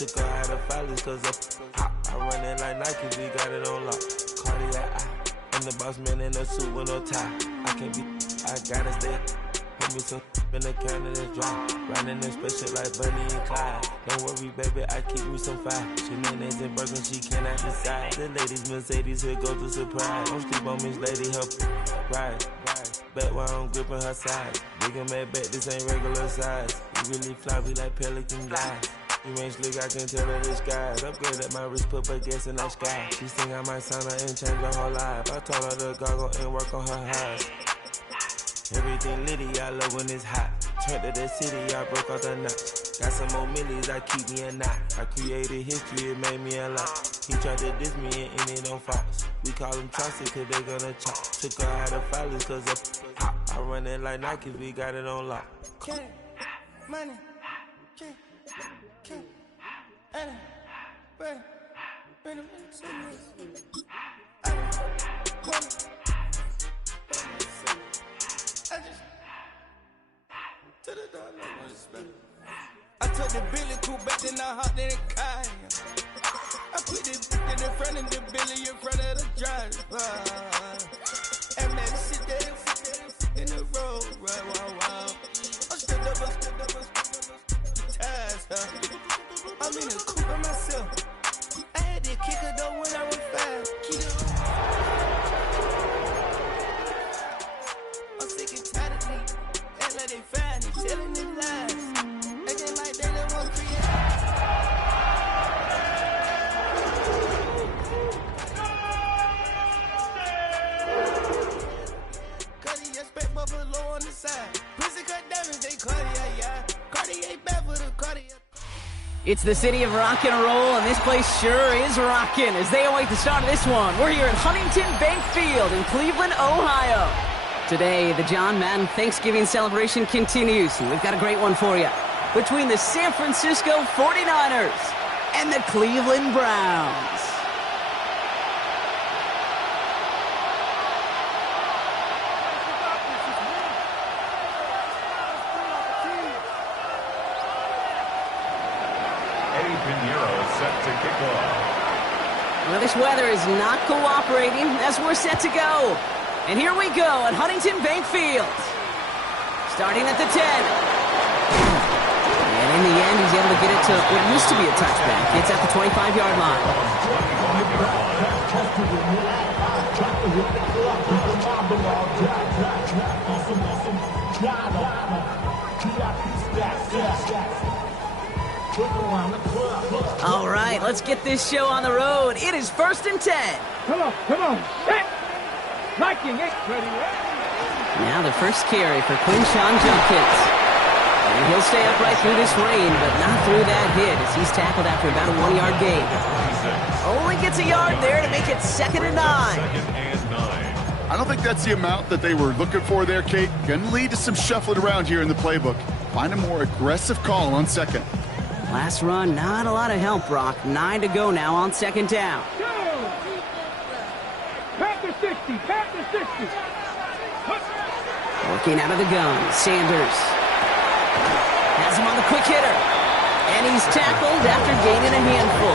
Took her out of filers cause I run it like Nike, we got it on lock. Cardiac eye, I'm the boss man in a suit with no tie. I gotta stay. Put me some in the can of this dry. Riding in special like Bunny and Clyde. Don't worry, baby, I keep me some fire. She names and Birkin, she cannot decide. The ladies, Mercedes, here go to surprise. Don't sleep on Miss Lady, help ride. Back while I'm gripping her side. Big and mad back, this ain't regular size. You really fly, we like pelican guys. You ain't slick, I can tell her the skies. Upgrade at my wrist, put her gas in that sky. She think I might sign her and change her whole life. I told her to goggle and work on her highs. Everything litty, I love when it's hot. Turned to the city, I broke out the notch. Got some more millies, I keep me a knot. I created history, it made me a lot. He tried to diss me and ended on Fox. We call him Chauncey, cause they gonna chop. Took her out of filers, cause I run it like Nike, we got it on lock. Money, I took the Billy coupe back, then I hopped in the car. I put the in front of the Billy in front of the driver. And man, sit there in the road, right, wow. I stood up, ties, I'm in the coupe by myself. I had to kick her though when I was 5. I'm sick and tired of me. Act like they fine and telling them lies. Acting like they don't want to create. Cartier spec buffalo on the side. Pussy cut diamonds, they Cartier, yeah. Cartier bad for the Cartier. It's the city of rock and roll, and this place sure is rocking as they await the start of this one. We're here at Huntington Bank Field in Cleveland, Ohio. Today, the John Madden Thanksgiving celebration continues, and we've got a great one for you. Between the San Francisco 49ers and the Cleveland Browns. Well, this weather is not cooperating as we're set to go. And here we go at Huntington Bank Field. Starting at the 10. And in the end, he's able to get it to what used to be a touchback. It's at the 25-yard line. All right, let's get this show on the road. It is 1st and 10. Come on, set. Liking it, ready. Now the first carry for Quinshon Judkins. And he'll stay upright through this rain, but not through that hit as he's tackled after about a 1-yard gain. Only gets a yard there to make it 2nd and 9. I don't think that's the amount that they were looking for there, Kate. Going to lead to some shuffling around here in the playbook. Find a more aggressive call on 2nd. Last run, not a lot of help, Brock. 9 to go now on 2nd down. Panther 60. Working out of the gun, Sanders. Has him on the quick hitter. And he's tackled after gaining a handful.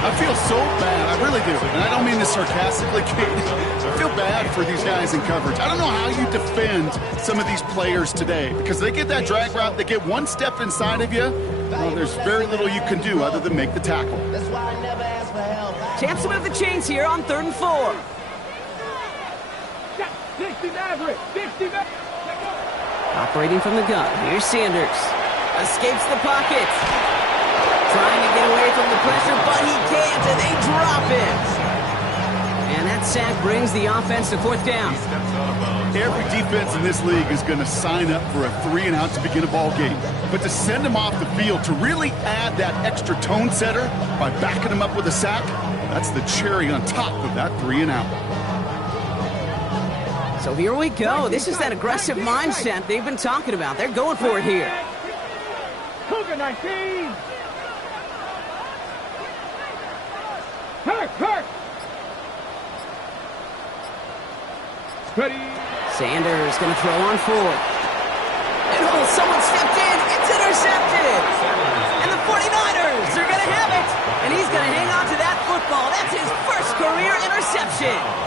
I feel so bad, I really do. And I don't mean this sarcastically, Kate. I feel bad for these guys in coverage. I don't know how you defend some of these players today. Because they get that drag route, they get one step inside of you. Well, there's very little you can do other than make the tackle. That's why I never ask for help. Champs to move the chains here on 3rd and 4. 60 Maverick. Operating from the gun, here's Sanders. Escapes the pocket. Trying to get away from the pressure, but he can't, and they drop it. And that sack brings the offense to 4th down. Every defense in this league is going to sign up for a 3-and-out to begin a ball game. But to send them off the field, to really add that extra tone setter by backing them up with a sack, that's the cherry on top of that 3-and-out. So here we go. This is that aggressive mindset they've been talking about. They're going for it here. Cougar 19. Hurt. Ready. Sanders going to throw on 4. And someone stepped in. It's intercepted. And the 49ers interception.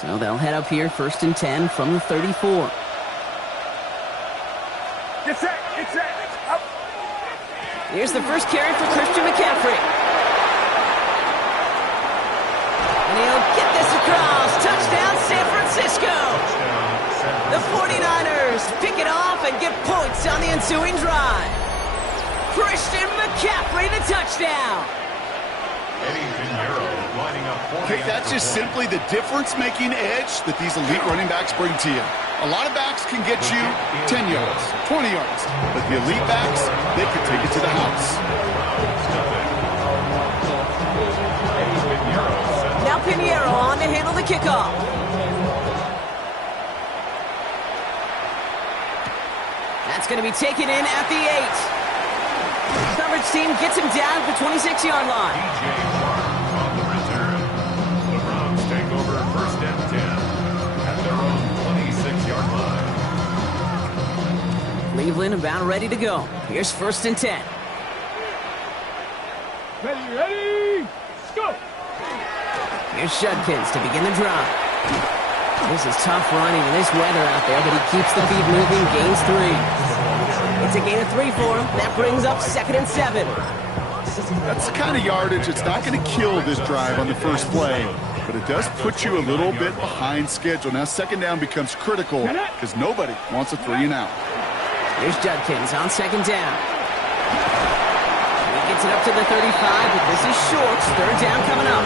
So they'll head up here, 1st and 10 from the 34. Get set, up. Here's the first carry for Christian McCaffrey. And he'll get this across. Touchdown, San Francisco. The 49ers pick it off and get points on the ensuing drive. Christian McCaffrey, the touchdown. Okay, that's just simply the difference-making edge that these elite running backs bring to you. A lot of backs can get you 10 yards, 20 yards, but the elite backs, they can take it to the house. Now Pinheiro on to handle the kickoff. That's going to be taken in at the 8. Coverage team gets him down at the 26-yard line. Cleveland about ready to go. Here's 1st and 10. Ready, go! Here's Judkins to begin the drive. This is tough running in this weather out there, but he keeps the feet moving, gains 3. It's a gain of 3 for him. That brings up 2nd and 7. That's the kind of yardage it's not going to kill this drive on the first play, but it does put you a little bit behind schedule. Now 2nd down becomes critical because nobody wants a 3 and out. Here's Judkins on 2nd down. He gets it up to the 35, but this is short. 3rd down coming up.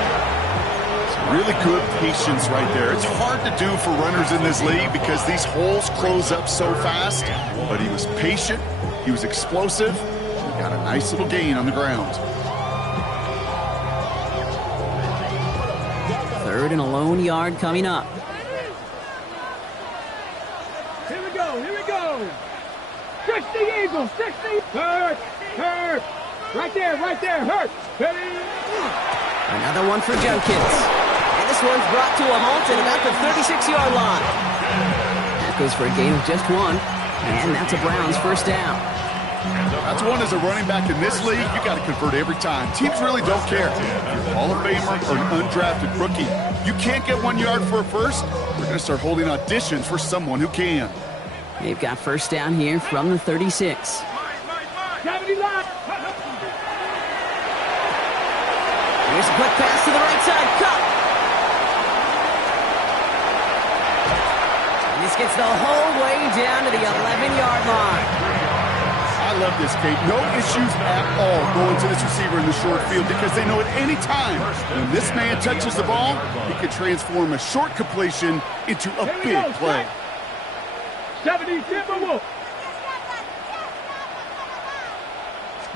Really good patience right there. It's hard to do for runners in this league because these holes close up so fast, but he was patient, he was explosive, and he got a nice little gain on the ground. 3rd and a lone yard coming up. Here we go. 60 Eagles, 60. Hurt. Right there, hurt. Ready. Another one for Judkins. And this one's brought to a halt at about the 36-yard line. That goes for a gain of just 1. And that's a Browns 1st down. That's one as a running back in this league, you got to convert every time. Teams really don't care. If you're a Hall of Famer or an undrafted rookie, you can't get 1 yard for a first, we're going to start holding auditions for someone who can. They've got 1st down here from the 36. Here's a quick pass to the right side. Cup. And this gets the whole way down to the 11-yard line. I love this, Kate. No issues at all going to this receiver in the short field because they know at any time when this man touches the ball, he can transform a short completion into a big play. 70, Timberwolf.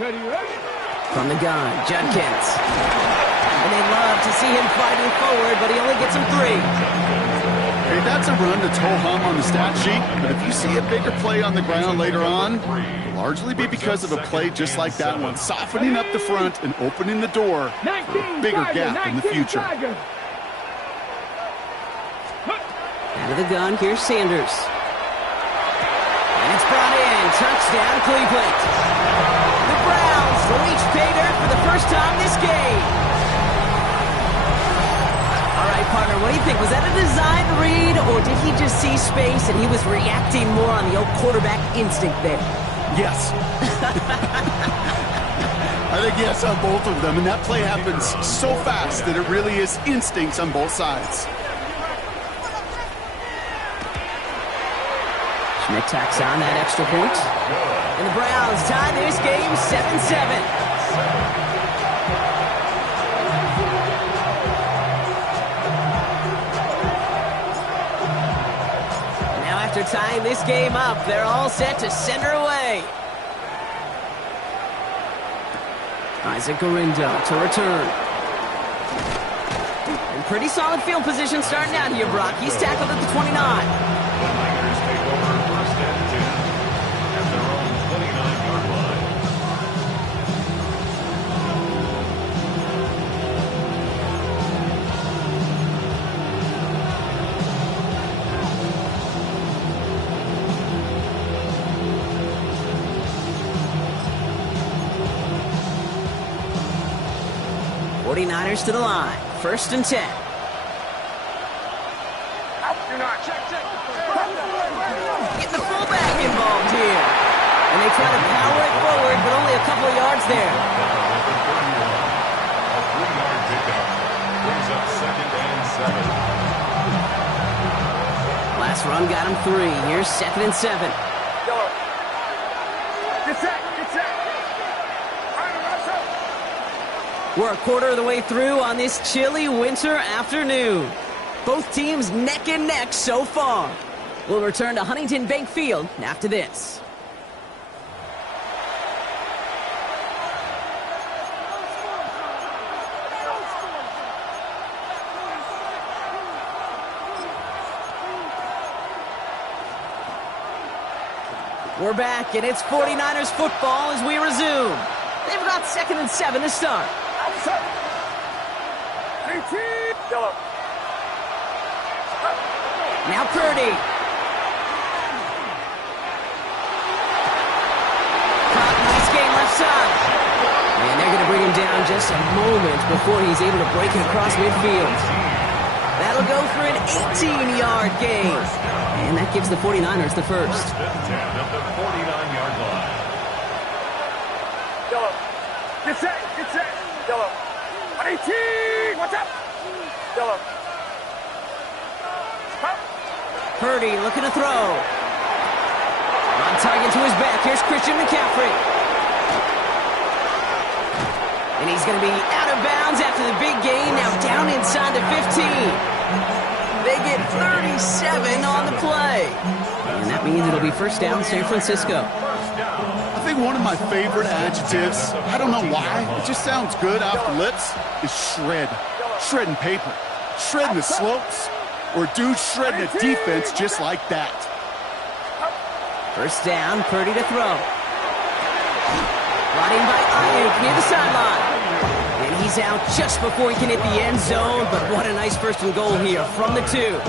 Ready. From the gun, Judkins. And they love to see him fighting forward, but he only gets him 3. Hey, that's a run to ho-hum on the stat sheet, but if you see a bigger play on the ground later on, it'll largely be because of a play just like that one, softening up the front and opening the door for a bigger gap in the future. Out of the gun, here's Sanders. And it's brought in. Touchdown, Cleveland. The Browns reach pay dirt for the first time this game. All right, partner, what do you think? Was that a design read, or did he just see space and he was reacting more on the old quarterback instinct there? Yes. I think yes on both of them, and that play happens so fast that it really is instincts on both sides. Schmidt tacks on that extra point. And the Browns tie this game 7-7. Now after tying this game up, they're all set to send her away. Isaac Gorindo to return. And pretty solid field position starting out here, Brock. He's tackled at the 29. 49ers to the line. 1st and 10. Getting the fullback involved here. And they try to power it forward, but only a couple of yards there. A 3-yard pickup brings up 2nd and 7. Last run got him 3. Here's 2nd and 7. We're a quarter of the way through on this chilly winter afternoon. Both teams neck and neck so far. We'll return to Huntington Bank Field after this. We're back, and it's 49ers football as we resume. They've got 2nd and 7 to start. Now Purdy. Nice gain left side. And they're going to bring him down just a moment before he's able to break it across midfield. That'll go for an 18-yard gain. And that gives the 49ers the first. 10 at the 49-yard line. Get set. Yellow. 18. What's up? Yellow. Purdy looking to throw. On target to his back. Here's Christian McCaffrey. And he's going to be out of bounds after the big gain. Now down inside the 15. They get 37 on the play. And that means it'll be 1st down San Francisco. I think one of my favorite adjectives, I don't know why, it just sounds good off the lips, is shred. Shredding paper. Shredding the slopes. Or dude shredding a defense just like that. 1st down, Purdy to throw. Brought in by Ayuk near the sideline. And he's out just before he can hit the end zone, but what a nice 1st and goal here from the 2.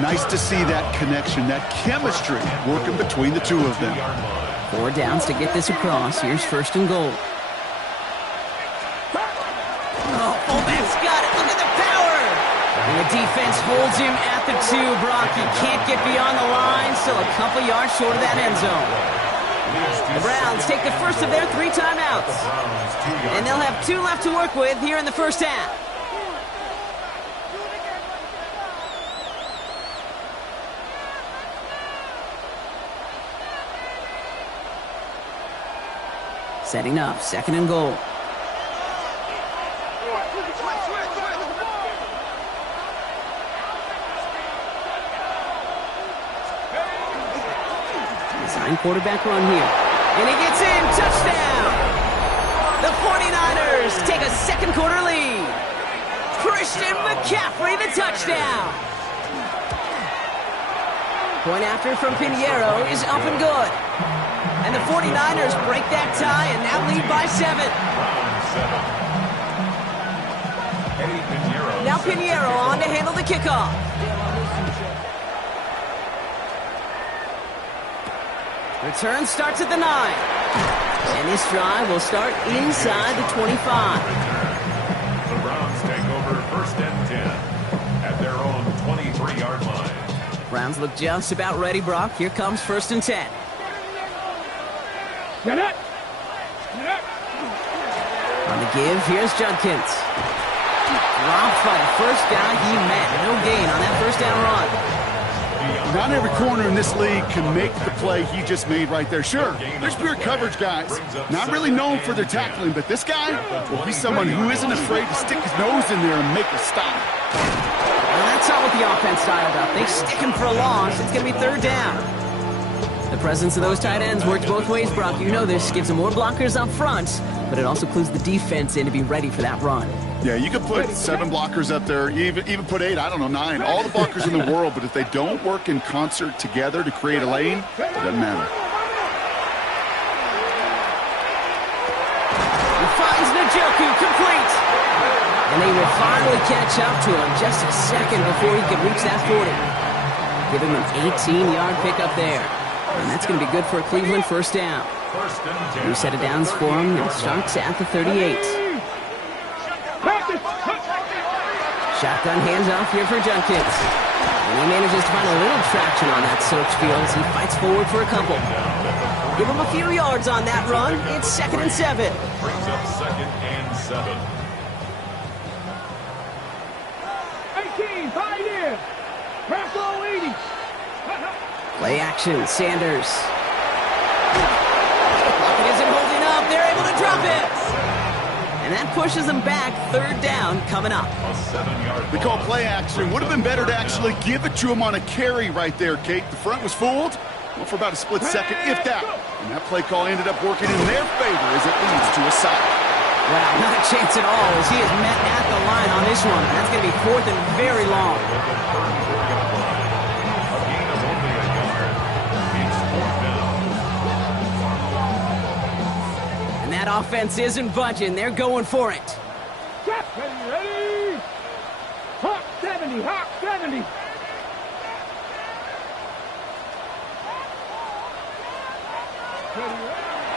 Nice to see that connection, that chemistry working between the two of them. 4 downs to get this across. Here's 1st and goal. Oh, fullback's got it. Look at the power. And the defense holds him at the 2, Brock. He can't get beyond the line. Still a couple yards short of that end zone. The Browns take the first of their 3 timeouts. And they'll have 2 left to work with here in the 1st half. Setting up, 2nd and goal. Design quarterback run here. And he gets in, touchdown! The 49ers take a 2nd quarter lead. Christian McCaffrey, the touchdown! Point after from Pinheiro is up and good. And the 49ers break that tie and now lead by 7. Now Pinheiro on to handle the kickoff. Return starts at the 9. And this drive will start inside the 25. The Browns take over 1st and 10 at their own 23-yard line. Browns look just about ready, Brock. Here comes 1st and 10. Get it. On the give, here's Judkins. Dropped by the 1st guy he met. No gain on that 1st down run. Not every corner in this league can make the play he just made right there. Sure, there's pure coverage guys. Not really known for their tackling, but this guy will be someone who isn't afraid to stick his nose in there and make a stop. Well, that's not what the offense styled up. They stick him for a loss. It's going to be 3rd down. The presence of those tight ends works both ways, Brock. You know this. Gives them more blockers up front, but it also clues the defense in to be ready for that run. Yeah, you could put 7 blockers up there, even put 8, I don't know, 9. All the blockers in the world, but if they don't work in concert together to create a lane, it doesn't matter. He finds Njoku complete. And they will finally catch up to him just a second before he can reach that 40. Give him an 18-yard pickup there. And that's going to be good for a Cleveland 1st down. New set of downs for him. It starts at the 38. Shotgun handoff here for Judkins. And he manages to find a little traction on that soaked field as he fights forward for a couple. Give him a few yards on that run. It's 2nd and 7. Brings up 2nd and 7. 18, tight end. Press all 80. Play action, Sanders. Lockett isn't holding up. They're able to drop it. And that pushes them back. 3rd down coming up. A 7-yard They call play action. Would have been better to actually give it to him on a carry right there, Kate. The front was fooled. Well, for about a split second, if that. And that play call ended up working in their favor as it leads to a sack. Wow, not a chance at all as he is met at the line on this one. That's going to be 4th and very long. A gain of only a yard. It's 4th down. And that offense isn't budging. They're going for it. Ready? Hawk 70, Hawk 70.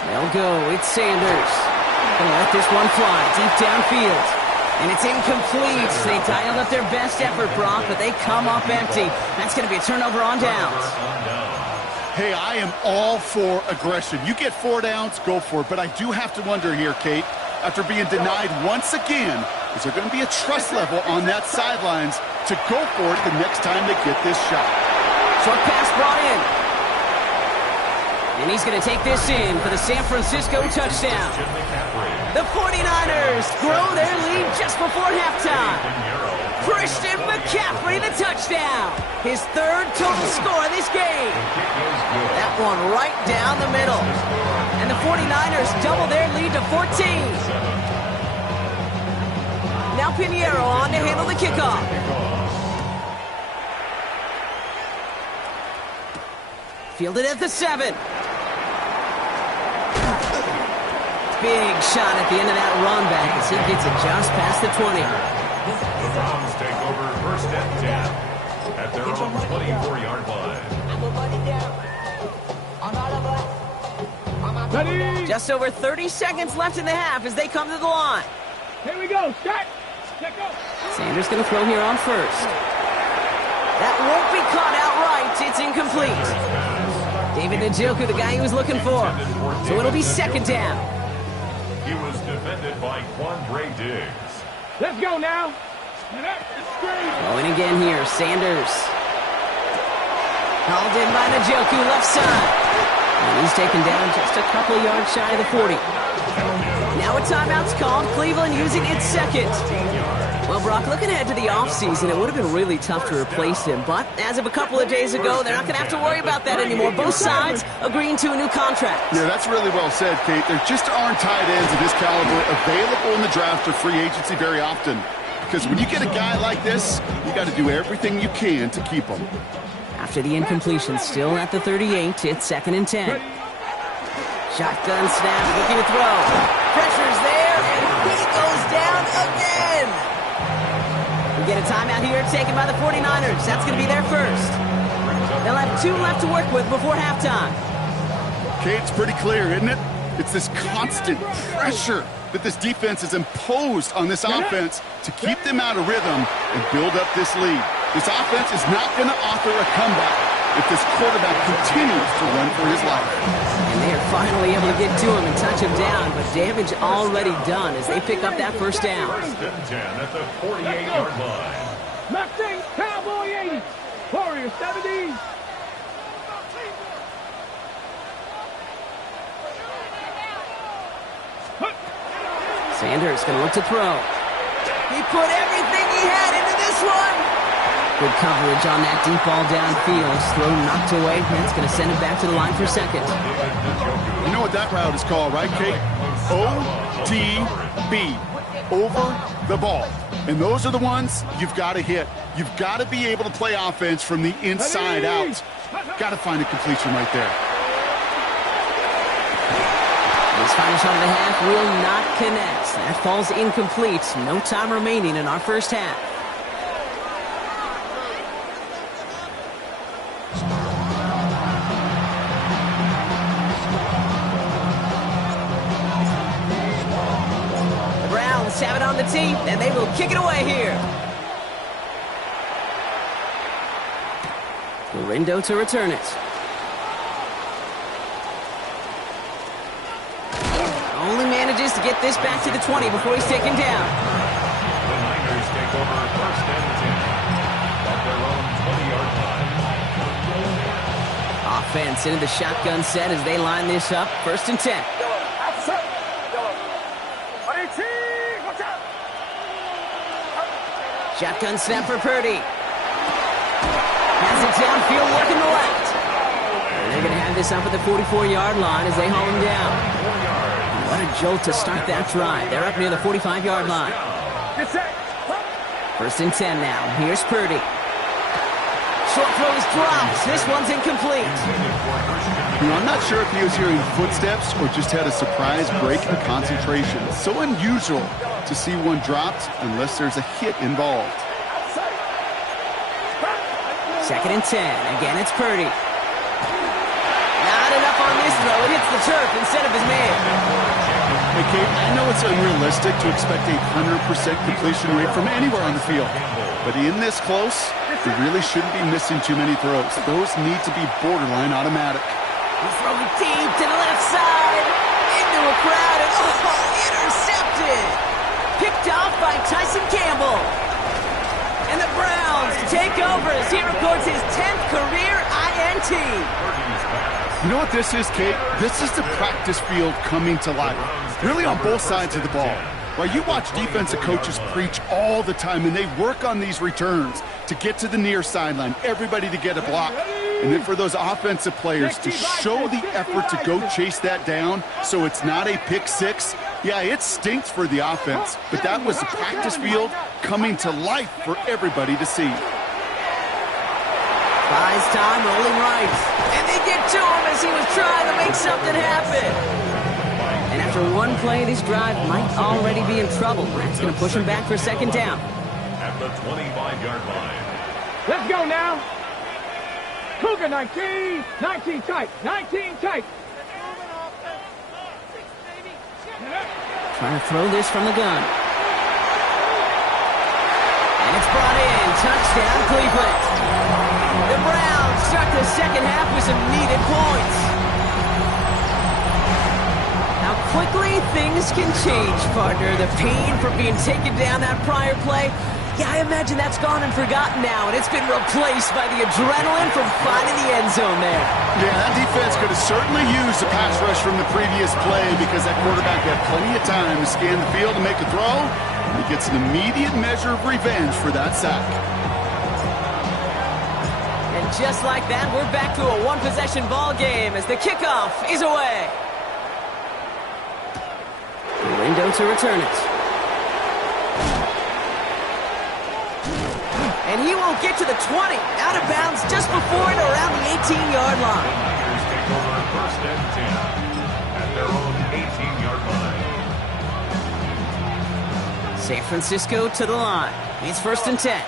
They'll go. It's Sanders. Gonna let this one fly deep downfield. And it's incomplete. They dialed up their best effort, Brock, but they come up empty. That's going to be a turnover on downs. Hey, I am all for aggression. You get 4 downs, go for it. But I do have to wonder here, Kate, after being denied once again, is there going to be a trust level on that sidelines to go for it the next time they get this shot? Short pass brought in. And he's going to take this in for the San Francisco touchdown. The 49ers grow their lead just before halftime. Christian McCaffrey, the touchdown. His 3rd total score of this game. That one right down the middle. And the 49ers double their lead to 14. Now Pinheiro on to handle the kickoff. Fielded at the 7. Big shot at the end of that run back as he gets it just past the 20. The Browns take over 1st and 10 at their own 24-yard line. Ready? Just over 30 seconds left in the half as they come to the line. Here we go. Start. Check go. Sanders going to throw here on 1st. That won't be caught outright. It's incomplete. David Njoku, the guy he was looking for. So it'll be 2nd down. He was defended by Quandre Diggs. Let's go now. Going again here, Sanders. Hauled in by Njoku, left side. And he's taken down just a couple yards shy of the 40. Now a timeout's called. Cleveland using its 2nd. Well, Brock, looking ahead to the offseason, it would have been really tough to replace him. But as of a couple of days ago, they're not going to have to worry about that anymore. Both sides agreeing to a new contract. Yeah, that's really well said, Kate. There just aren't tight ends of this caliber available in the draft or free agency very often. Because when you get a guy like this, you got to do everything you can to keep him. After the incompletion, still at the 38, it's 2nd and 10. Shotgun snap, looking to throw. Pressure's there, and he goes down again. We get a timeout here taken by the 49ers. That's going to be their 1st. They'll have 2 left to work with before halftime. Kate, it's pretty clear, isn't it? It's this constant pressure that this defense has imposed on this offense to keep them out of rhythm and build up this lead. This offense is not going to offer a comeback if this quarterback continues to run for his life. And they are finally able to get to him and touch him down, but damage already done as they pick up that 1st down. 1st and 10 at the 48-yard line. Mustang Cowboy 80. Warrior 70. Sanders going to look to throw. He put everything he had into this one. Good coverage on that deep ball downfield. Throw knocked away. It's going to send him back to the line for 2nd. You know what that route is called, right, Kate? ODB. Over the ball. And those are the ones you've got to hit. You've got to be able to play offense from the inside out. Got to find a completion right there. This final shot of the half will not connect. That falls incomplete. No time remaining in our 1st half. The Browns have it on the tee, and they will kick it away here. Rindo to return it. Only manages to get this back to the 20 before he's taken down. The Niners take over first and 10 at their own 20-yard line. Offense into the shotgun set as they line this up. First and 10. Shotgun snap for Purdy. Has it downfield, working the left. And they're going to have this up at the 44-yard line as they haul him down. What a jolt to start that drive. They're up near the 45-yard line. First and 10 now. Here's Purdy. Short throw is dropped. This one's incomplete. I'm not sure if he was hearing footsteps or just had a surprise break in concentration. It's so unusual to see one dropped unless there's a hit involved. Second and 10. Again, it's Purdy. Not enough on this throw. It hits the turf instead of his man. Hey, Kate, I know it's unrealistic to expect a 100% completion rate from anywhere on the field. But in this close, you really shouldn't be missing too many throws. Those need to be borderline automatic. He's throwing deep to the left side. Into a crowd and intercepted. Picked off by Tyson Campbell. And the Browns take over as he records his 10th career INT. You know what this is, Kate? This is the practice field coming to life. Really on both sides of the ball. Right, you watch defensive coaches preach all the time, and they work on these returns to get to the near sideline, everybody to get a block. And then for those offensive players to show the effort to go chase that down so it's not a pick six, yeah, it stinks for the offense. But that was the practice field coming to life for everybody to see. Buys time, rolling right. And they get to him as he was trying to make something happen. And after one play, this drive might already be in trouble. That's going to push him back for second down. At the 25-yard line. Let's go now. Cougar 19. 19 tight. 19 tight. Trying to throw this from the gun. And it's brought in. Touchdown, Cleveland. The Browns start the second half with some needed points. How quickly things can change, partner. The pain from being taken down that prior play, yeah, I imagine that's gone and forgotten now, and it's been replaced by the adrenaline from finding the end zone there. Yeah, that defense could have certainly used the pass rush from the previous play because that quarterback had plenty of time to scan the field and make a throw, and he gets an immediate measure of revenge for that sack. And just like that, we're back to a one-possession ball game as the kickoff is away. Rindo to return it. And he will get to the 20. Out of bounds just before and around the 18-yard line. The Niners take over first and 10 at their own 18-yard line. San Francisco to the line. It's first and 10.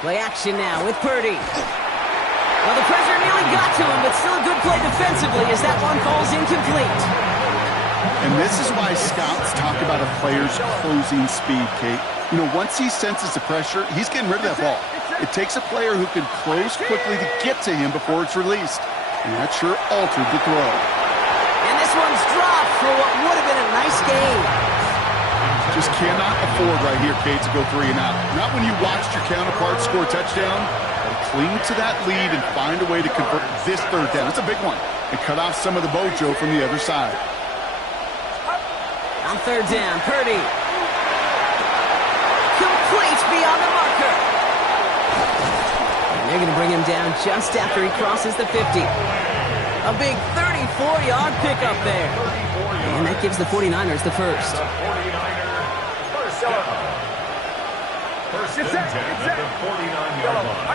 Play action now with Purdy. Well, the pressure nearly got to him, but still a good play defensively as that one falls incomplete. And this is why scouts talk about a player's closing speed, Kate. You know, once he senses the pressure, he's getting rid of that ball. It takes a player who can close quickly to get to him before it's released. And that sure altered the throw. And this one's dropped for what would have been a nice game. Just cannot afford right here, Kate, to go 3 and out. Not when you watched your counterpart score a touchdown. Cling to that lead and find a way to convert this third down. It's a big one. And cut off some of the mojo from the other side. On third down, Purdy. Complete beyond the marker. And they're going to bring him down just after he crosses the 50. A big 34-yard pickup there. And that gives the 49ers the first. First and 10 at the 49-yard line.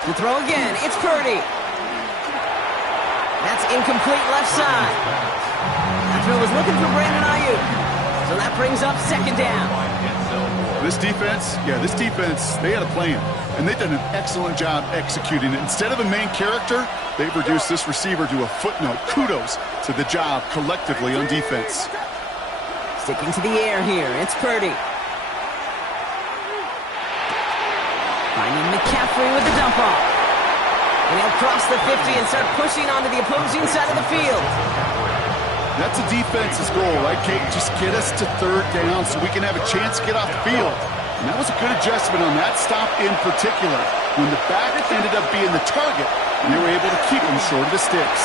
To throw again, it's Purdy. That's incomplete left side. That throw was looking for Brandon Ayuk. So that brings up second down. This defense, they had a plan, and they've done an excellent job executing it. Instead of a main character, they've reduced this receiver to a footnote. Kudos to the job collectively on defense. Sticking to the air here, it's Purdy. Finding McCaffrey with the dump off. And he'll cross the 50 and start pushing onto the opposing side of the field. That's a defense's goal, right, Kate? Just get us to third down so we can have a chance to get off the field. And that was a good adjustment on that stop in particular, when the back ended up being the target, and they were able to keep him short of the sticks.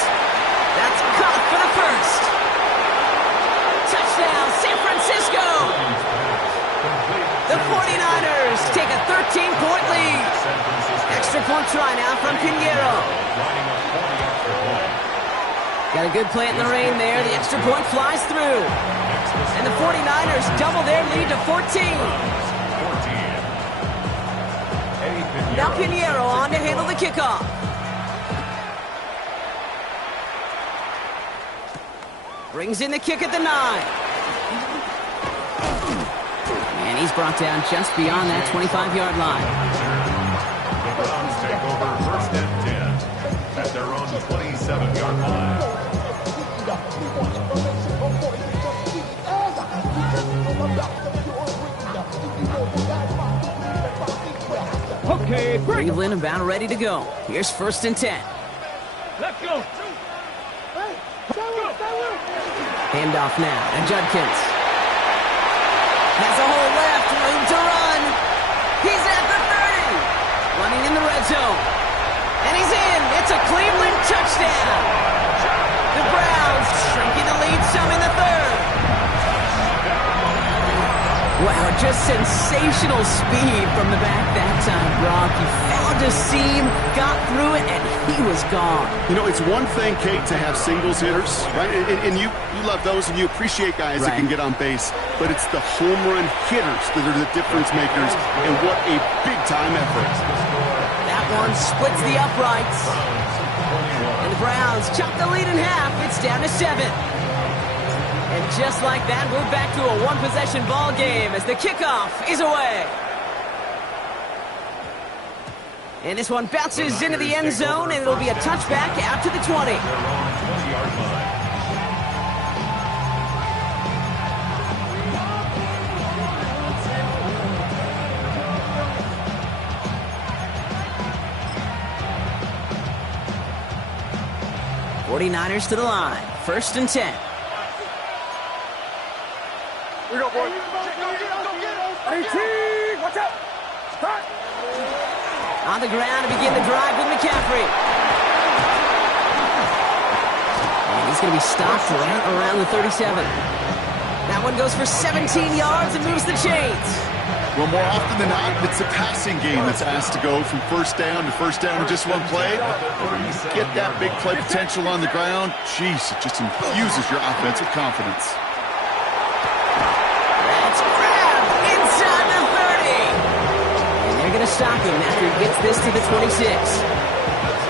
That's caught for the first. Touchdown, San Francisco! The 49ers take a 13-point lead. Extra point try now from Pinheiro. Got a good play in the rain there. The extra point flies through. And the 49ers double their lead to 14. Now Pinheiro on to handle the kickoff. Brings in the kick at the 9. And he's brought down just beyond that 25-yard line. The Browns take over first and 10 at their own 27-yard line. Okay, break. Cleveland about ready to go. Here's first and 10. Let's go. Handoff now, and Judkins has a hole left, room to run. He's at the 30, running in the red zone, and he's in. It's a Cleveland touchdown. The Browns shrinking the lead some in the third. Wow, just sensational speed from the back that time, Brock. He found a seam, got through it, and he was gone. You know, it's one thing, Kate, to have singles hitters, right? And you love those, and you appreciate guys that can get on base. But it's the home run hitters that are the difference makers, and what a big-time effort. That one splits the uprights. And the Browns chop the lead in half. It's down to 7. And just like that, we're back to a one-possession ball game as the kickoff is away. And this one bounces into the end zone, and it'll be a touchback out to the 20. '49ers to the line. First and 10. We go, boy. AT, watch out. Start. On the ground to begin the drive with McCaffrey. And he's going to be stopped right around the 37. That one goes for 17 yards and moves the chains. Well, more often than not, it's a passing game that's asked to go from first down in just one play. Get that big play potential on the ground. Jeez, it just infuses your offense with confidence. That's grabbed inside the 30. And they're going to stop him after he gets this to the 26.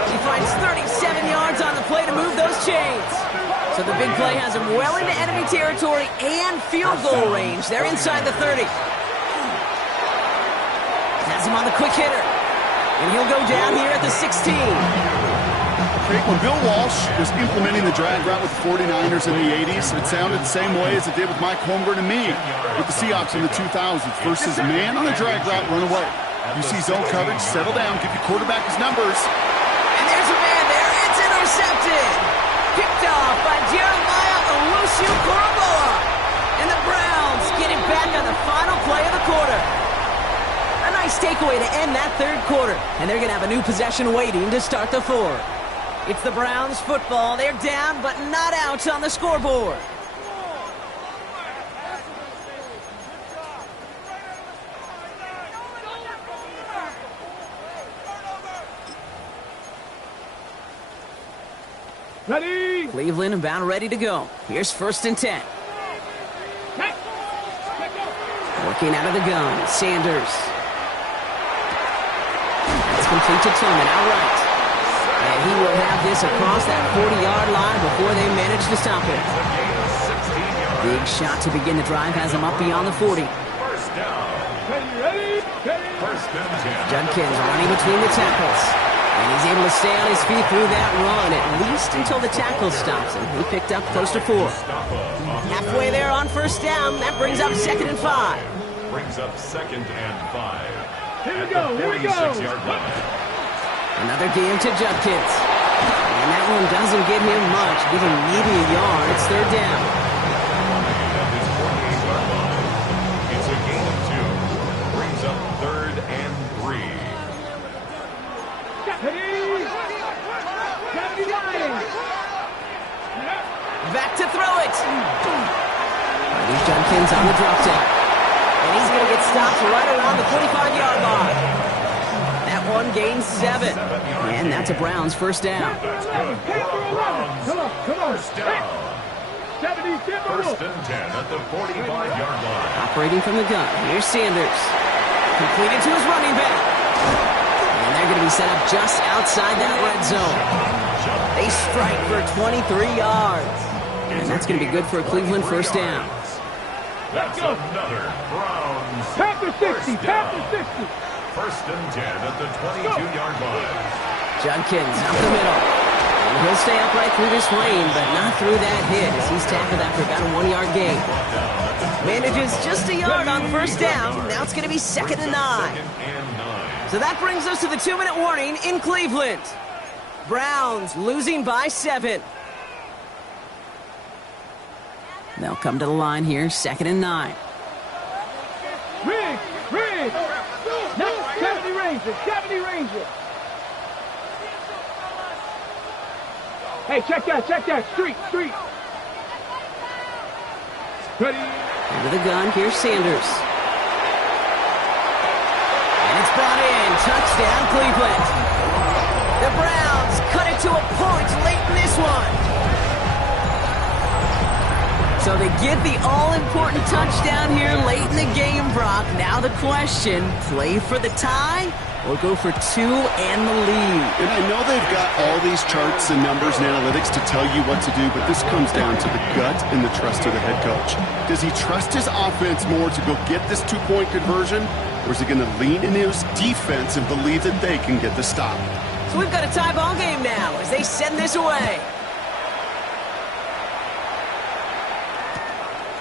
He finds 37 yards on the play to move those chains. So the big play has him well into enemy territory and field goal range. They're inside the 30. Has him on the quick hitter. And he'll go down here at the 16. When Bill Walsh was implementing the drag route with the 49ers in the 80s, it sounded the same way as it did with Mike Holmgren and me with the Seahawks in the 2000s versus man on the drag route, run away. You see zone coverage, settle down, give your quarterback his numbers. And there's a man there. It's intercepted. Picked off by Jeremiah Owusu-Koramoah. And the Browns get it back on the final play of the quarter. A nice takeaway to end that third quarter. And they're going to have a new possession waiting to start the fourth. It's the Browns football. They're down, but not out on the scoreboard. Ready. Cleveland about ready to go. Here's first and 10. Working out of the gun, Sanders. That's complete to Tillman outright. And he will have this across that 40-yard line before they manage to stop it. Big shot to begin the drive has him up beyond the 40. First down. First and 10. Judkins running between the tackles. And he's able to stay on his feet through that run, at least until the tackle stops him. He picked up close to 4. Halfway there on first down. That brings up 2nd and 5. Brings up 2nd and 5. Here we At go, the here we go. 46-yard line. Another game to Judkins. And that one doesn't get him much. Give him maybe a yard. It's 3rd down. At his 48-yard line. It's a gain of 2. Brings up 3rd and 3. Back to throw it. Here's Judkins on the drop down. And he's going to get stopped right around the 45-yard line. That one gains 7. And that's a Browns first down. Come on. First down. 70, First and 10 at the 45-yard line. Operating from the gun. Here's Sanders. Completed to his running back. And they're going to be set up just outside that red zone. They strike for 23 yards. And that's going to be good for a Cleveland first down. That's another Browns. Past the 60, First past the down. 60. First and 10 at the 22-yard line. Judkins up the middle. And he'll stay upright through this lane, but not through that hit as he's tackled after about a 1-yard gain. Manages just a yard on first down. Now it's going to be 2nd and 9. So that brings us to the 2-minute warning in Cleveland. Browns losing by 7. They'll come to the line here, 2nd and 9. Rig. Not 70 Ranger. Hey, check that. Street. Ready. Into the gun, here's Sanders. And it's brought in. Touchdown, Cleveland. The Browns cut it to a point late in this one. So they get the all-important touchdown here late in the game, Brock. Now the question, play for the tie or go for 2 and the lead? And I know they've got all these charts and numbers and analytics to tell you what to do, but this comes down to the gut and the trust of the head coach. Does he trust his offense more to go get this 2-point conversion, or is he going to lean into his defense and believe that they can get the stop? So we've got a tie ball game now as they send this away.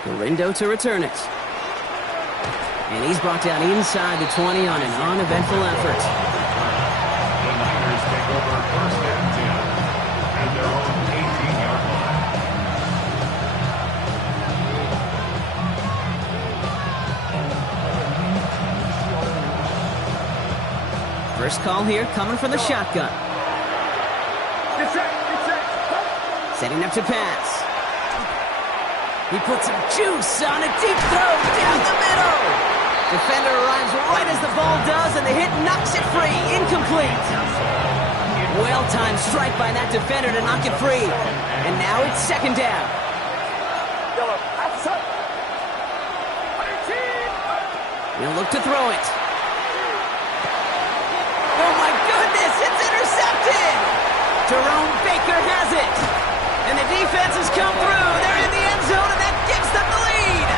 Gorindo to return it. And he's brought down inside the 20 on an uneventful effort. The Niners take over first and 10 at their own 18-yard line. First call here coming from the shotgun. Setting up to pass. He puts some juice on a deep throw down the middle. Defender arrives right as the ball does, and the hit knocks it free. Incomplete. Well-timed strike by that defender to knock it free. And now it's 2nd down. He'll look to throw it. Oh, my goodness, it's intercepted. Jerome Baker has it. And the defense has come through. They're in the end zone, and that gives them the lead.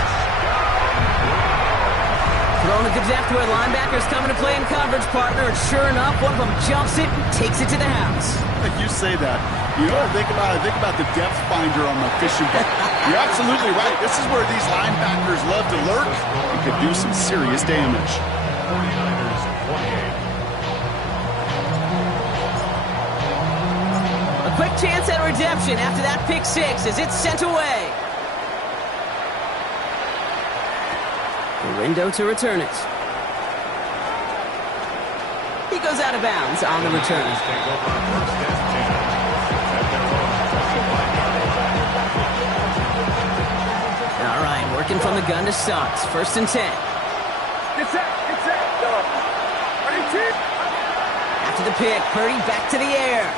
Throwing it to depth where linebackers coming to play in coverage, partner. And sure enough, one of them jumps it and takes it to the house. You say that. You know what I think about? I think about the depth finder on my fishing boat. You're absolutely right. This is where these linebackers love to lurk and could do some serious damage. 49ers 28. Quick chance at redemption after that pick 6 as it's sent away. Gorindo to return it. He goes out of bounds on the return. Take over first and 10 at their own 25-yard line. All right, working from the gun to start. First and 10. After the pick, Purdy back to the air.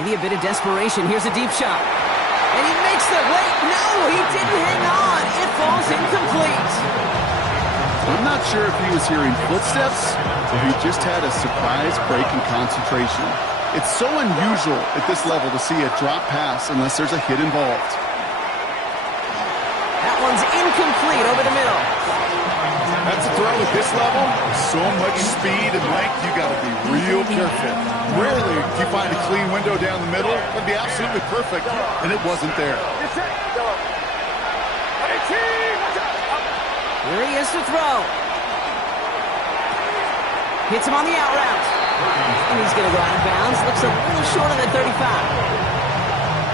Maybe a bit of desperation. Here's a deep shot. And he makes the wait. No, he didn't hang on. It falls incomplete. I'm not sure if he was hearing footsteps or he just had a surprise break in concentration. It's so unusual at this level to see a drop pass unless there's a hit involved. That one's incomplete over the middle. That's a throw at this level. So much speed and length, you got to be real careful. Rarely do you find a clean window down the middle. It'd be absolutely perfect, and it wasn't there. Here he is to throw. Hits him on the out route. And he's going to go out of bounds. Looks a little short of the 35.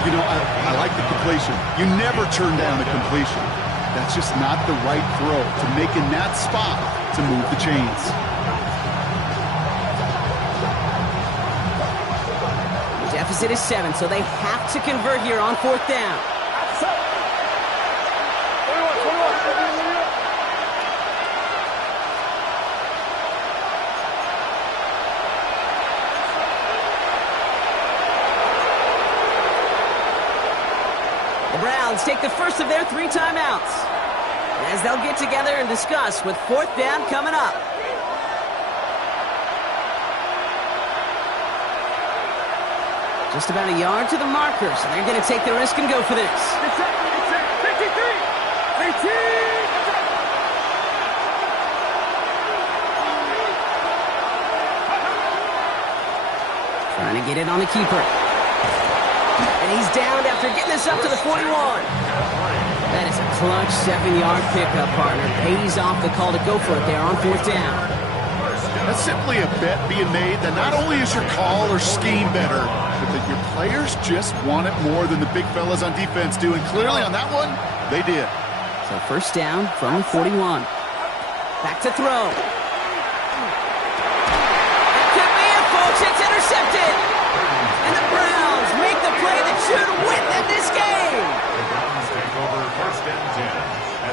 You know, I like the completion. You never turn down a completion. That's just not the right throw to make in that spot to move the chains. The deficit is 7, so they have to convert here on 4th down. Browns take the first of their 3 timeouts as they'll get together and discuss with 4th down coming up. Just about a yard to the marker, so they're going to take the risk and go for this. Trying to get it on the keeper. And he's downed after getting this up to the 41. That is a clutch 7-yard pickup, partner. Pays off the call to go for it there on 4th down. That's simply a bet being made that not only is your call or scheme better, but that your players just want it more than the big fellas on defense do. And clearly on that one, they did. So 1st down from the 41. Back to throw. It could be it, folks. It's intercepted. And the Browns make the play that should win them this game.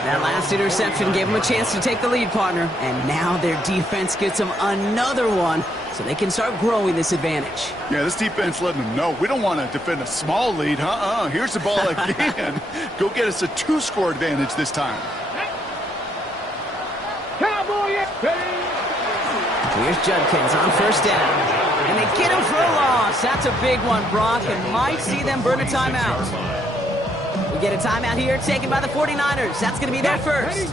That last interception gave them a chance to take the lead, partner. And now their defense gets them another one so they can start growing this advantage. Yeah, this defense letting them know we don't want to defend a small lead. Here's the ball again. Go get us a 2-score advantage this time. Here's Judkins on 1st down. And they get him for a loss. That's a big one, Brock, and might see them burn a timeout. We get a timeout here taken by the 49ers. That's going to be their first.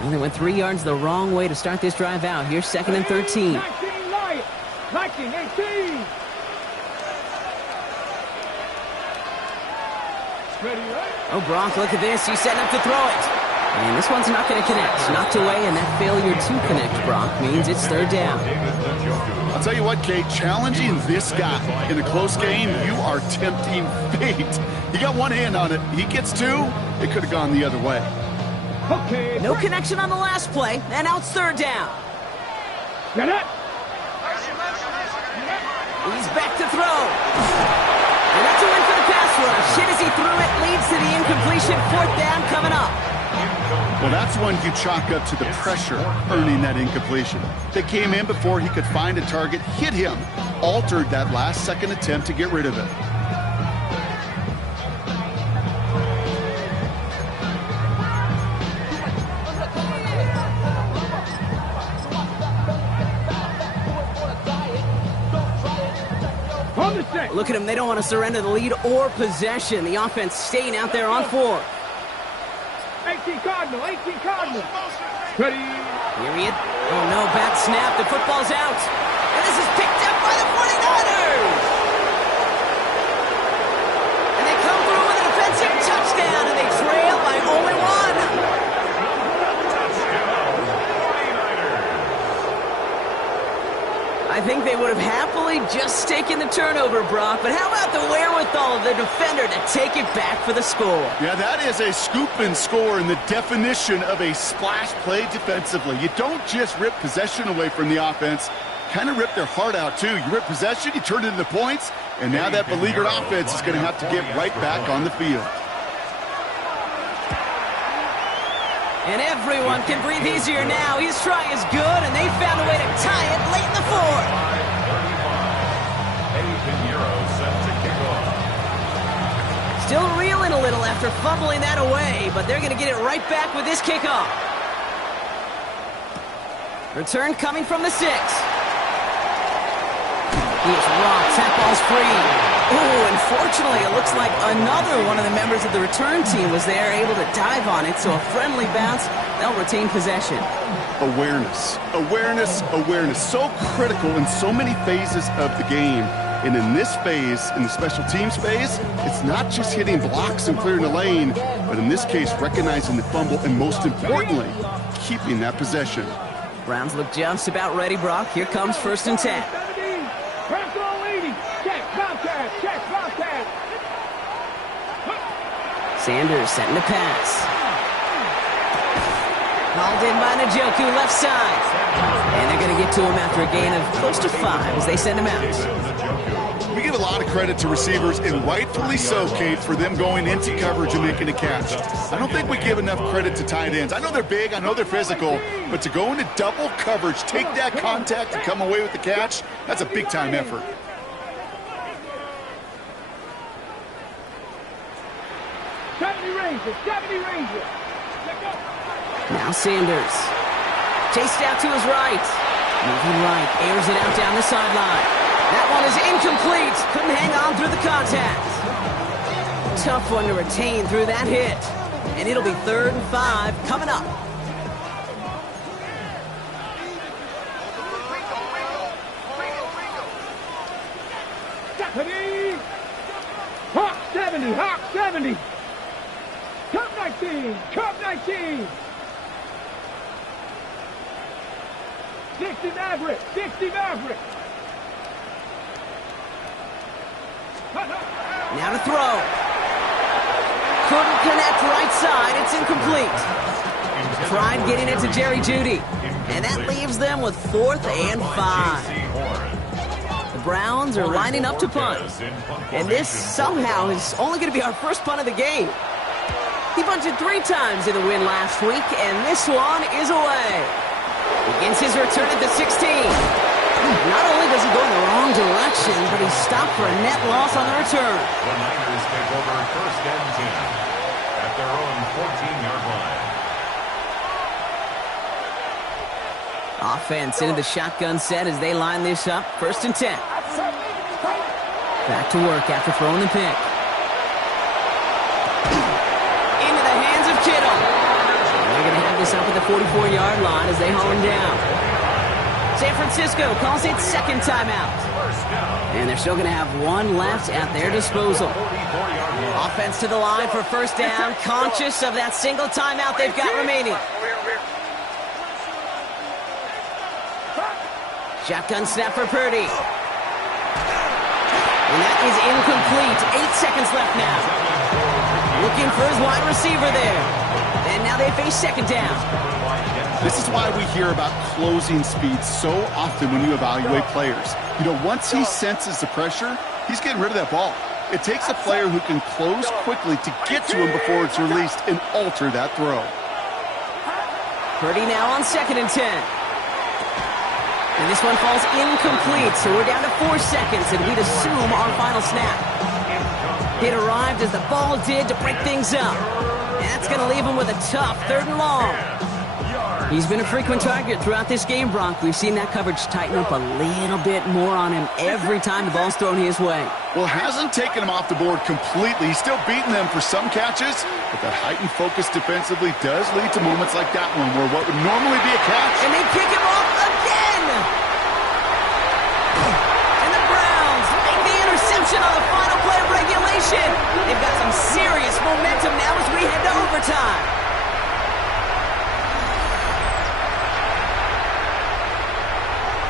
And they went 3 yards the wrong way to start this drive out. Here's 2nd and 13. 19-18. Oh, Brock, look at this. He's setting up to throw it. And this one's not going to connect. Knocked away, and that failure to connect, Brock, means it's 3rd down. I'll tell you what, Kate, challenging this guy in a close game, you are tempting fate. He got one hand on it. He gets 2. It could have gone the other way. Okay. No connection on the last play, and now it's 3rd down. Get it. He's back to throw. And that's a win for the pass rush. Hit as he threw it, leads to the incompletion. 4th down coming up. Well, that's one you chalk up to the pressure earning that incompletion. They came in before he could find a target, hit him, altered that last-second attempt to get rid of it. Look at them. They don't want to surrender the lead or possession. The offense staying out there on 4. 18 Cardinal. Ready. Period. Oh, no. Bad snap. The football's out. And this is picked up by the 49ers. And they come through with a defensive touchdown, and they trail by only 1. I think they would have happily just taken the turnover, Brock, but how about the wherewithal of the defender to take it back for the score? Yeah, that is a scoop and score in the definition of a splash play defensively. You don't just rip possession away from the offense, kind of rip their heart out too. You rip possession, you turn it into points, and now that beleaguered offense is going to have to get right back on the field. And everyone can breathe easier now. His try is good, and they found a way to tie it late in the 4th. Still reeling a little after fumbling that away, but they're going to get it right back with this kickoff. Return coming from the 6. He's raw. Tap ball ball's free. Oh, unfortunately, it looks like another one of the members of the return team was there, able to dive on it, so a friendly bounce. They'll retain possession. Awareness, awareness, awareness. So critical in so many phases of the game. And in this phase, in the special teams phase, it's not just hitting blocks and clearing the lane, but in this case, recognizing the fumble and most importantly, keeping that possession. Browns look just about ready, Brock. Here comes 1st and 10. Press all 80. Check, contact, check, contact. Sanders setting the pass. Hauled in by Njoku, left side. And they're going to get to him after a gain of close to 5 as they send him out. We give a lot of credit to receivers, and rightfully so, Kate, for them going into coverage and making a catch. I don't think we give enough credit to tight ends. I know they're big, I know they're physical, but to go into double coverage, take that contact and come away with the catch, that's a big-time effort. Now Sanders. Chased out to his right. Moving right. Airs it out down the sideline. That one is incomplete. Couldn't hang on through the contact. Tough one to retain through that hit. And it'll be 3rd and 5 coming up. Hawk 70, Hawk 70. Cup 19, Cup 19. 60 Maverick, 60 Maverick. Now to throw. Couldn't connect right side. It's incomplete. Tried getting it to Jerry Jeudy. And that leaves them with 4th and 5. The Browns are lining up to punt. And this somehow is only going to be our first punt of the game. He punted 3 times in the win last week, and this one is away. Begins his return at the 16. Not only does he go in the wrong direction, but he's stopped for a net loss on the return. The Niners take over 1st and 10 at their own 14-yard line. Offense into the shotgun set as they line this up. 1st and 10. Back to work after throwing the pick. Into the hands of Kittle. They're going to have this up at the 44-yard line as they haul him down. San Francisco calls it 2nd timeout. And they're still going to have 1 left at their disposal. Offense to the line for 1st down, conscious of that single timeout they've got remaining. Shotgun snap for Purdy. And that is incomplete. 8 seconds left now. Looking for his wide receiver there. And now they face 2nd down. This is why we hear about closing speed so often when you evaluate players. You know, once he senses the pressure, he's getting rid of that ball. It takes a player who can close quickly to get to him before it's released and alter that throw. Purdy now on 2nd and 10. And this one falls incomplete, so we're down to 4 seconds, and we'd assume our final snap. It arrived as the ball did to break things up. And that's going to leave him with a tough 3rd and long. He's been a frequent target throughout this game, Brock. We've seen that coverage tighten up a little bit more on him every time the ball's thrown his way. Well, hasn't taken him off the board completely. He's still beating them for some catches, but that heightened focus defensively does lead to moments like that one where what would normally be a catch. And they pick him off again! And the Browns make the interception on the final play of regulation. They've got some serious momentum now as we head to overtime.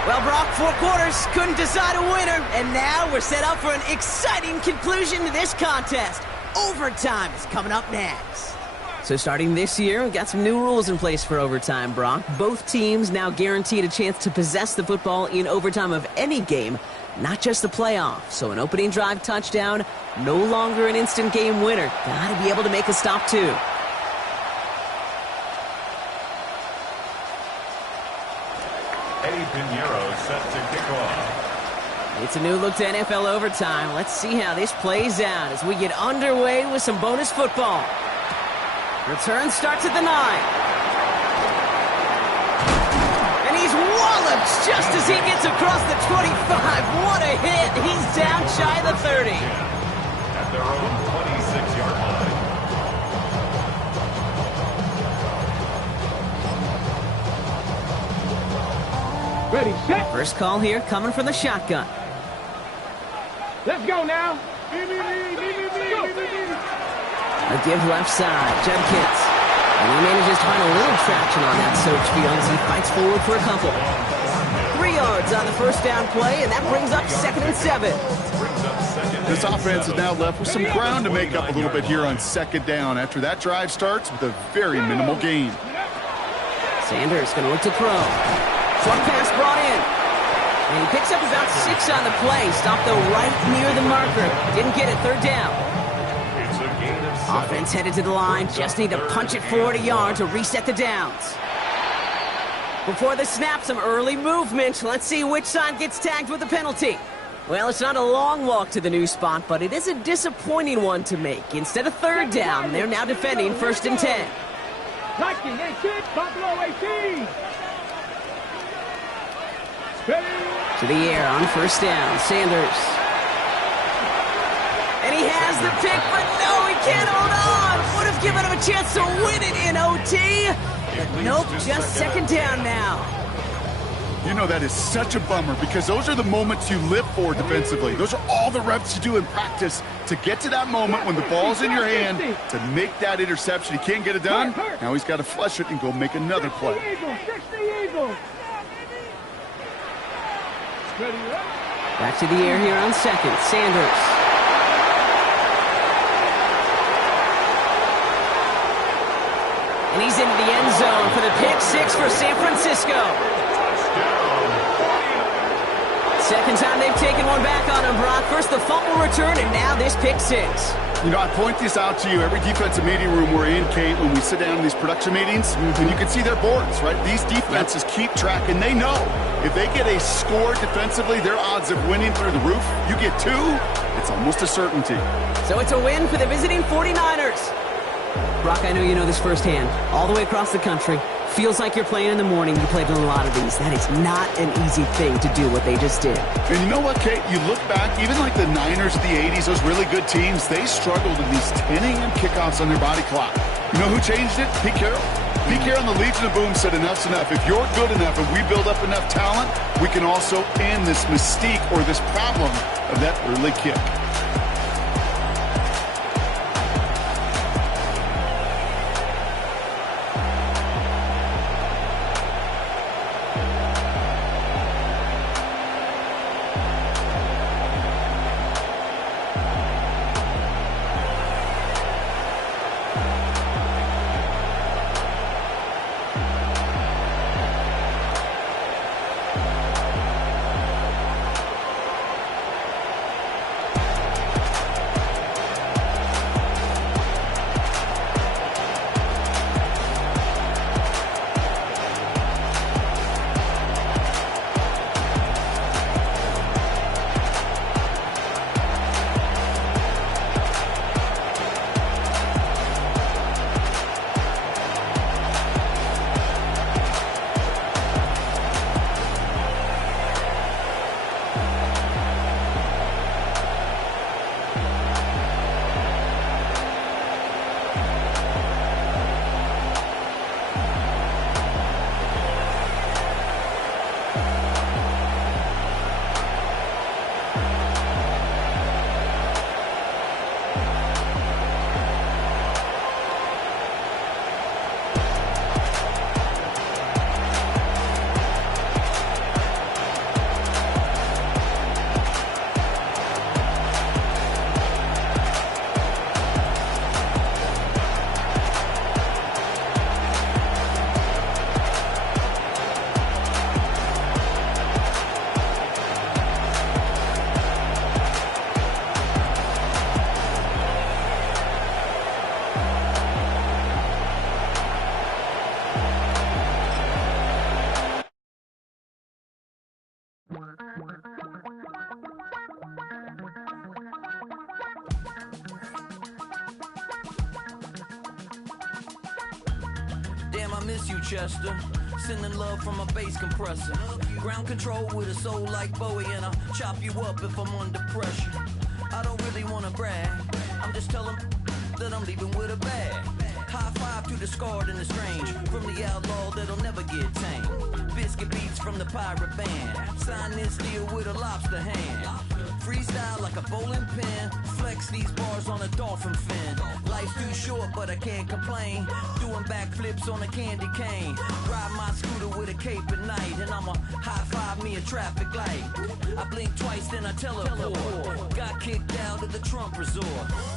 Well, Brock, 4 quarters couldn't decide a winner, and now we're set up for an exciting conclusion to this contest. Overtime is coming up next. So starting this year, we've got some new rules in place for overtime, Brock. Both teams now guaranteed a chance to possess the football in overtime of any game, not just the playoffs. So an opening drive touchdown, no longer an instant game winner. Gotta be able to make a stop, too. Eddie Pinheiro set to kick off. It's a new look to NFL overtime. Let's see how this plays out as we get underway with some bonus football. Return starts at the 9. And he's walloped just as he gets across the 25. What a hit. He's down just shy of the 30. At their own 26-yard line. Ready, set. First call here coming from the shotgun. Let's go now. A give left side, Judkins. And he manages to find a little traction on that search field as he fights forward for a couple. 3 yards on the first down play, and that brings up 2nd and 7. This offense is now left with some ground to make up a little bit here on 2nd down after that drive starts with a very minimal gain. Sanders going to look to throw. Short pass brought in. And he picks up about 6 on the play. Stopped though right near the marker. Didn't get it. 3rd down. It's a gain of 7. Offense headed to the line. Just need to punch it forward a yard to reset the downs. Before the snap, some early movement. Let's see which side gets tagged with a penalty. Well, it's not a long walk to the new spot, but it is a disappointing one to make. Instead of 3rd down, they're now defending 1st and 10. Viking 18, Buffalo 18. To the air on 1st down, Sanders. And he has the pick, but no, he can't hold on. Would have given him a chance to win it in OT. But nope, just 2nd down now. You know that is such a bummer because those are the moments you live for defensively. Those are all the reps you do in practice to get to that moment when the ball's in your hand to make that interception. He can't get it done. Now he's got to flush it and go make another play. Back to the air here on 2nd, Sanders. And he's into the end zone for the pick 6 for San Francisco. 2nd time they've taken one back on him, Brock. First the fumble return, and now this pick 6. You know, I point this out to you every defensive meeting room we're in, Kate, when we sit down in these production meetings, and you can see their boards, right? These defenses keep track, and they know if they get a score defensively, their odds of winning through the roof. You get 2, it's almost a certainty. So it's a win for the visiting 49ers. Brock, I know you know this firsthand. All the way across the country. Feels like you're playing in the morning. You played in a lot of these. That is not an easy thing to do what they just did. And you know what, Kate? You look back, even like the Niners of the 80s, those really good teams, they struggled in these 10 a.m. kickoffs on their body clock. You know who changed it? Pete Carroll. Pete Carroll and the Legion of Boom said enough's enough. If you're good enough and we build up enough talent, we can also end this mystique or this problem of that early kick. Damn, I miss you, Chester. Sending love from a bass compressor. Ground control with a soul like Bowie, and I'll chop you up if I'm under pressure. I don't really wanna brag, I'm just telling that I'm leaving with a bag. High five to the scarred and the strange, from the outlaw that'll never get tamed. Biscuit beats from the pirate band, sign this deal with a lobster hand. Freestyle like a bowling pin, flex these bars on a dolphin fin. Life's too short but I can't complain, doing backflips on a candy cane. Ride my scooter with a cape at night, and I'ma high five me a traffic light. I blink twice then I teleport, got kicked out of the Trump resort.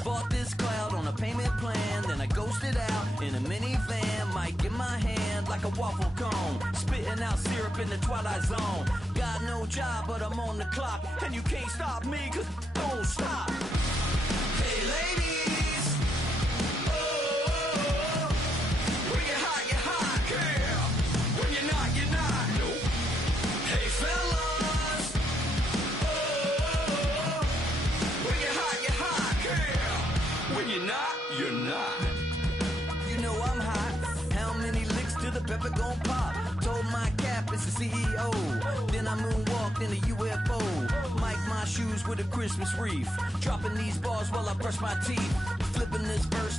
Bought this cloud on a payment plan, then I ghosted out in a minivan. Mic in my hand like a waffle cone, spitting out syrup in the twilight zone. Got no job but I'm on the clock, and you can't stop me cause don't stop. Hey ladies, oh, when you're hot, girl. When you're not, nope. Hey fellas, oh, when you're hot, girl. When you're not. You know I'm hot. How many licks till the pepper gon' pop? Told my cap it's the CEO. Then I moonwalked in a UFO. Mic my shoes with a Christmas wreath. Dropping these bars while I brush my teeth. Flipping this verse